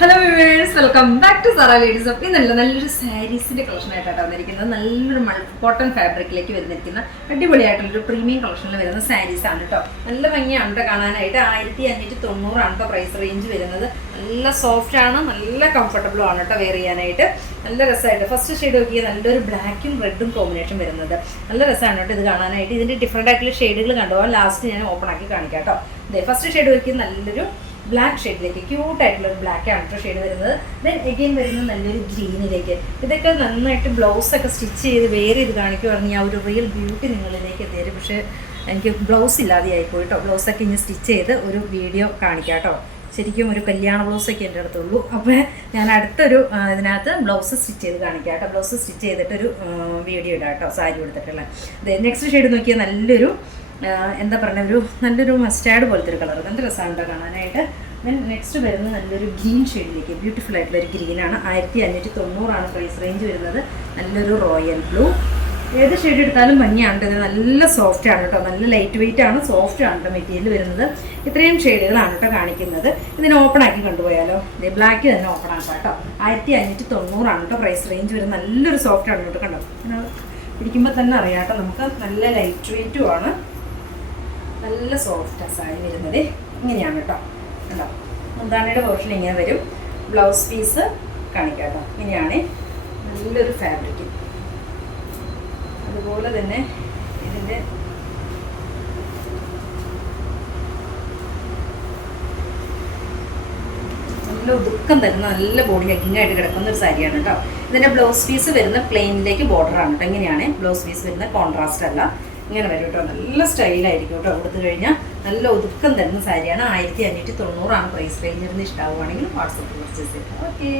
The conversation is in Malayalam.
Hello viewers, welcome back to Zara ladies. അപ്പോൾ ഇന്നല്ല നല്ലൊരു സാരീസിൻ്റെ കളക്ഷനായിട്ടാണ് വന്നിരിക്കുന്നത്. നല്ലൊരു കോട്ടൺ ഫാബ്രിക്കിലേക്ക് വരുന്നിരിക്കുന്ന അടിപൊളിയായിട്ടുള്ളൊരു പ്രീമിയം കളക്ഷനിൽ വരുന്ന സാരീസാണ് കേട്ടോ. നല്ല ഭംഗിയാണ് കേട്ടോ കാണാനായിട്ട്. 1590 ആണ് കേട്ടോ പ്രൈസ് റേഞ്ച് വരുന്നത്. നല്ല സോഫ്റ്റ് ആണ്, നല്ല കംഫർട്ടബിളും ആണ് കേട്ടോ വെയർ ചെയ്യാനായിട്ട്. നല്ല രസമായിട്ട് ഫസ്റ്റ് ഷെയ്ഡ് നോക്കിയാൽ നല്ലൊരു ബ്ലാക്കും റെഡും കോമ്പിനേഷൻ വരുന്നത്. നല്ല രസമാണ് കേട്ടോ ഇത് കാണാനായിട്ട്. ഇതിൻ്റെ ഡിഫറെൻ്റ് ആയിട്ടുള്ള ഷെയ്ഡുകൾ കണ്ടുപോകാൻ ലാസ്റ്റ് ഞാൻ ഓപ്പൺ ആക്കി കാണിക്കാം കേട്ടോ. ഇതേ ഫസ്റ്റ് ഷെയ്ഡ് നോക്കിയാൽ നല്ലൊരു ബ്ലാക്ക് ഷെയ്ഡിലേക്ക് ക്യൂട്ടായിട്ടുള്ള ഒരു ബ്ലാക്ക് ആണ് കേട്ടോ ഷെയ്ഡ് വരുന്നത്. ദെൻ എഗെയിൻ വരുന്നത് നല്ലൊരു ഗ്രീനിലേക്ക്. ഇതൊക്കെ നന്നായിട്ട് ബ്ലൗസൊക്കെ സ്റ്റിച്ച് ചെയ്ത് വേറെ ചെയ്ത് കാണിക്കുവാണെങ്കിൽ ആ ഒരു റിയൽ ബ്യൂട്ടി നിങ്ങളിലേക്ക് എത്തിയത്. പക്ഷേ എനിക്ക് ബ്ലൗസ് ഇല്ലാതെ ആയിപ്പോയി കേട്ടോ. ബ്ലൗസൊക്കെ ഇനി സ്റ്റിച്ച് ചെയ്ത് ഒരു വീഡിയോ കാണിക്കാം കേട്ടോ. ശരിക്കും ഒരു കല്യാണ ബ്ലൗസൊക്കെ എൻ്റെ അടുത്തുള്ളൂ. അപ്പോൾ ഞാൻ അടുത്തൊരു ഇതിനകത്ത് ബ്ലൗസ് സ്റ്റിച്ച് ചെയ്ത് കാണിക്കാം കേട്ടോ. ബ്ലൗസ് സ്റ്റിച്ച് ചെയ്തിട്ടൊരു വീഡിയോ ഇടാം കേട്ടോ, സാരി കൊടുത്തിട്ടുള്ള. നെക്സ്റ്റ് ഷെയ്ഡ് നോക്കിയാൽ നല്ലൊരു എന്താ പറയുക, ഒരു നല്ലൊരു മസ്റ്റാർഡ് പോലത്തെ ഒരു കളർ. നല്ല രസമാണ് കാണാനായിട്ട്. ദെൻ നെക്സ്റ്റ് വരുന്നത് നല്ലൊരു ഗ്രീൻ ഷെയ്ഡിലേക്ക് ബ്യൂട്ടിഫുൾ ആയിട്ടുള്ളൊരു ഗ്രീനാണ്. 1590 ആണ് പ്രൈസ് റേഞ്ച് വരുന്നത്. നല്ലൊരു റോയൽ ബ്ലൂ. ഏത് ഷെയ്ഡ് എടുത്താലും ഭംഗിയാണ്. ഇത് നല്ല സോഫ്റ്റ് ആണ് കേട്ടോ, നല്ല ലൈറ്റ് വെയിറ്റ് ആണ്, സോഫ്റ്റ് ആണ് കേട്ടോ മെറ്റീരിയൽ വരുന്നത്. ഇത്രയും ഷെയ്ഡുകളാണ് കേട്ടോ കാണിക്കുന്നത്. ഇതിനെ ഓപ്പൺ ആക്കി കൊണ്ടുപോയാലോ. ഇത് ബ്ലാക്ക് തന്നെ ഓപ്പൺ ആക്കാം കേട്ടോ. 1590 ആണ് കേട്ടോ പ്രൈസ് റേഞ്ച് വരുന്നത്. നല്ലൊരു സോഫ്റ്റ് ആണ് കേട്ടോ. കണ്ടോ, പിടിക്കുമ്പോൾ തന്നെ അറിയാം കേട്ടോ നമുക്ക്. നല്ല ലൈറ്റ് വെയിറ്റും ആണ്, നല്ല സോഫ്റ്റ് സാരി വരുന്നത്. ഇങ്ങനെയാണ് കേട്ടോ. കണ്ടോ, മുന്താണിയുടെ പോർഷൻ ഇങ്ങനെ വരും. ബ്ലൗസ് പീസ് കാണിക്കാം കേട്ടോ. ഇങ്ങനെയാണ് നല്ലൊരു ഫാബ്രിക്. അതുപോലെ തന്നെ ഇതിൻ്റെ നല്ല ഒതുക്കം തരുന്ന നല്ല ബോഡി ഹഗ്ഗിങ് ആയിട്ട് കിടക്കുന്ന ഒരു സാരിയാണ് കേട്ടോ. ഇതിൻ്റെ ബ്ലൗസ് പീസ് വരുന്ന പ്ലെയിനിലേക്ക് ബോർഡറാണ് കേട്ടോ. ഇങ്ങനെയാണ് ബ്ലൗസ് പീസ് വരുന്ന, കോൺട്രാസ്റ്റ് അല്ല. ഇങ്ങനെ വരും കേട്ടോ. നല്ല സ്റ്റൈലായിരിക്കും കേട്ടോ. കൊടുത്തു കഴിഞ്ഞാൽ നല്ല ഒതുക്കം തരുന്ന സാരിയാണ്. 1590 ആണ് പ്രൈസ് റേഞ്ച്. ഇഷ്ടമാവുകയാണെങ്കിൽ വാട്സപ്പിൽ പർച്ചേസ് ചെയ്യാം. ഓക്കെ.